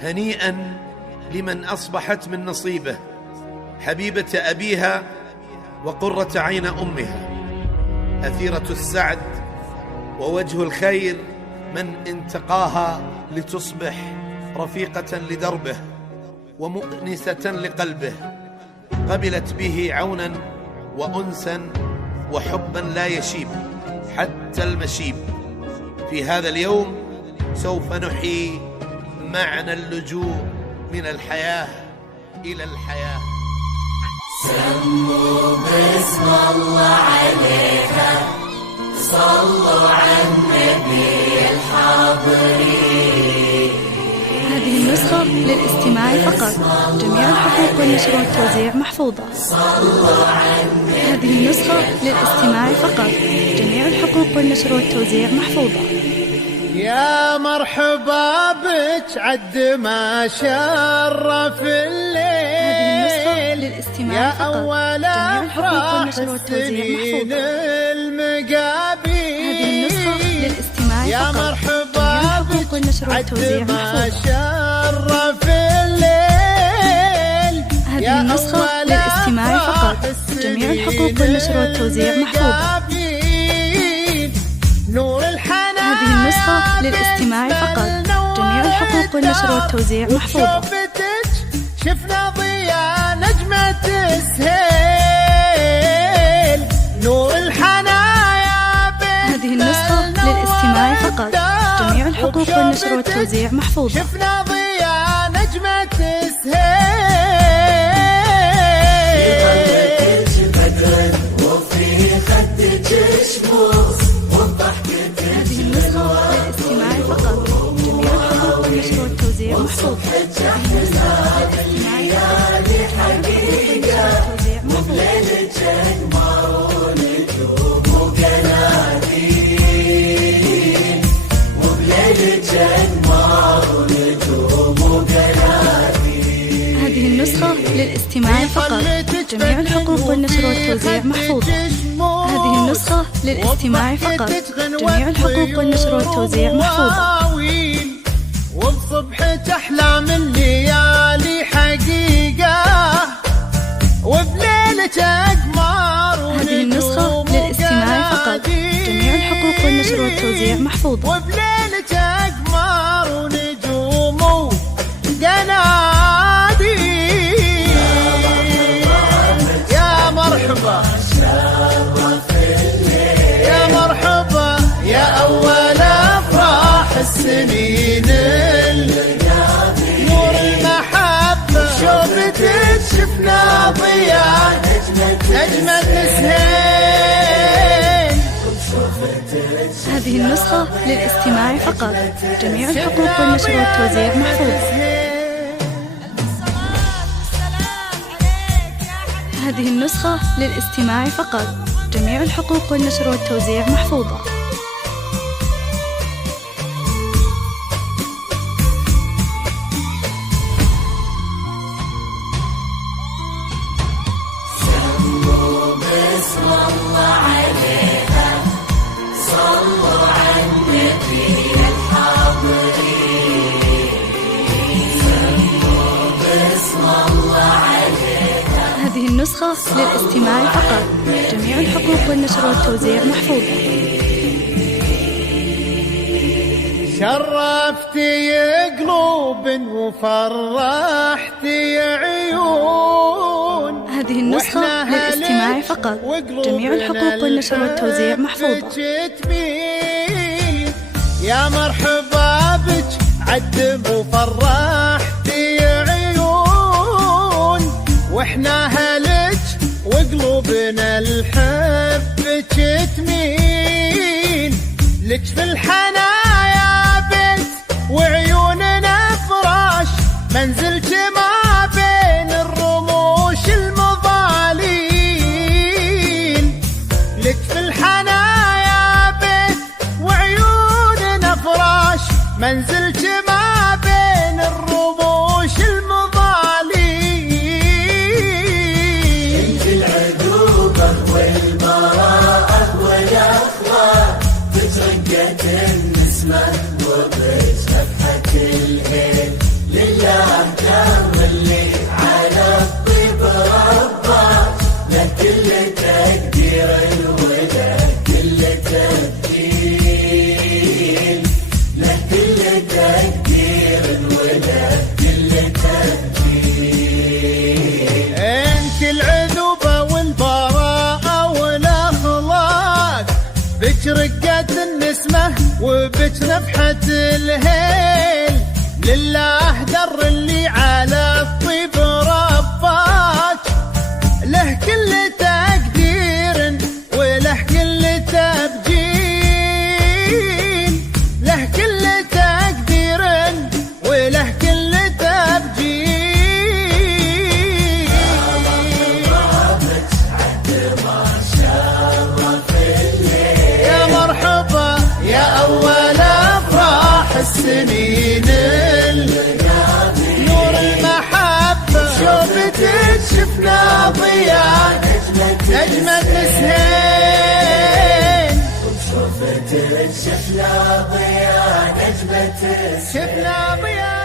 هنيئا لمن أصبحت من نصيبه حبيبة أبيها وقرة عين أمها، أثيرة السعد ووجه الخير من انتقاها لتصبح رفيقة لدربه ومؤنسة لقلبه، قبلت به عونا وأنسا وحبا لا يشيب حتى المشيب. في هذا اليوم سوف نحيي معنى اللجوء من الحياة إلى الحياة. سموا باسم الله عليها، صلوا على النبي الحاضرين. هذه النسخة للاستماع فقط، جميع الحقوق والنشر والتوزيع محفوظة. صلوا على النبي. هذه النسخة للاستماع فقط، جميع الحقوق والنشر والتوزيع محفوظة. يا مرحبا بك عد ما شرف الليل، هذه النسخة للاستماع يا فقط، أول جميع الحقوق أفراح والنشر والتوزيع السنين محفوظة. المقابل. هذه النسخة للاستماع يا فقط، مرحبا جميع الحقوق والنشر عد والتوزيع ما محفوظة. شرف الليل. هذه النسخة للاستماع فقط، جميع الحقوق والنشر والتوزيع محفوظة. نور الحنان. هذه النسخة للاستماع فقط، جميع الحقوق والنشر والتوزيع محفوظة. شفنا ضياء نجمة السهيل، نور الحنايا. هذه النسخة للاستماع فقط، جميع الحقوق والنشر والتوزيع محفوظة. شفنا ضياء نجمة السهيل، بدر وفي خدك شموس وضحكتك. هذه النسخة للاستماع فقط، جميع الحقوق والنشر والتوزيع محفوظة. هذه النسخة للاستماع فقط، جميع الحقوق والنشر والتوزيع محفوظة. وليلك أجمر ونجوم وقناديل، وبليلك أجمر ونجوم وقناديل. هذه النسخة للاستماع فقط، جميع الحقوق والنشر والتوزيع محفوظة. هذه النسخة للاستماع فقط، جميع الحقوق والنشر والتوزيع محفوظة. وبصبحك أحلام الليالي حقيقة، وبليلك أقمار. هذه النسخة للاستماع فقط، جميع الحقوق والنشر والتوزيع محفوظة. وبليلك أقمار ونجوم وقناديل. يا مرحبا يا مرحبا يا أول أفراح السنين، نور المحبة شوفتك شفنا ضياء نجمة السهيل. هذه النسخة للاستماع فقط، جميع الحقوق والنشر والتوزيع محفوظة. هذه النسخة للاستماع فقط، جميع الحقوق والنشر والتوزيع محفوظة. سموا باسم الله عليها، صلوا على النبي الحاضرين. سموا باسم الله عليها. هذه النسخة للاستماع فقط، جميع الحقوق والنشر والتوزيع محفوظة. شرفتي قلوب وفرحتي عيون. هذه النسخة للاستماع فقط، جميع الحقوق والنشر والتوزيع محفوظة. يا مرحبا بك عد وفرحتي عيون، واحنا هلك وقلوبنا الحبك تميل. لك في الحنايا بيت وعيوننا فراش، منزلك ما بين الرموش المضاليل. لك في الحنايا بيت وعيوننا فراش، منزلك ما بين الرموش المضاليل. انت العذوبة والبراءة والأخوة، بترقة النسمة وبجنحة وبك نفحة الهيل، لله در اللي على الطيب رباك، له كل تقدير وله كل تبجيل، له كل تقدير وله كل تبجيل. يا مرحبا يا أول أفراح السنين، نور المحبة شوفتك شفنا ضياء نجمة سهيل، شوفتك شفنا ضياء نجمة شفنا ضياء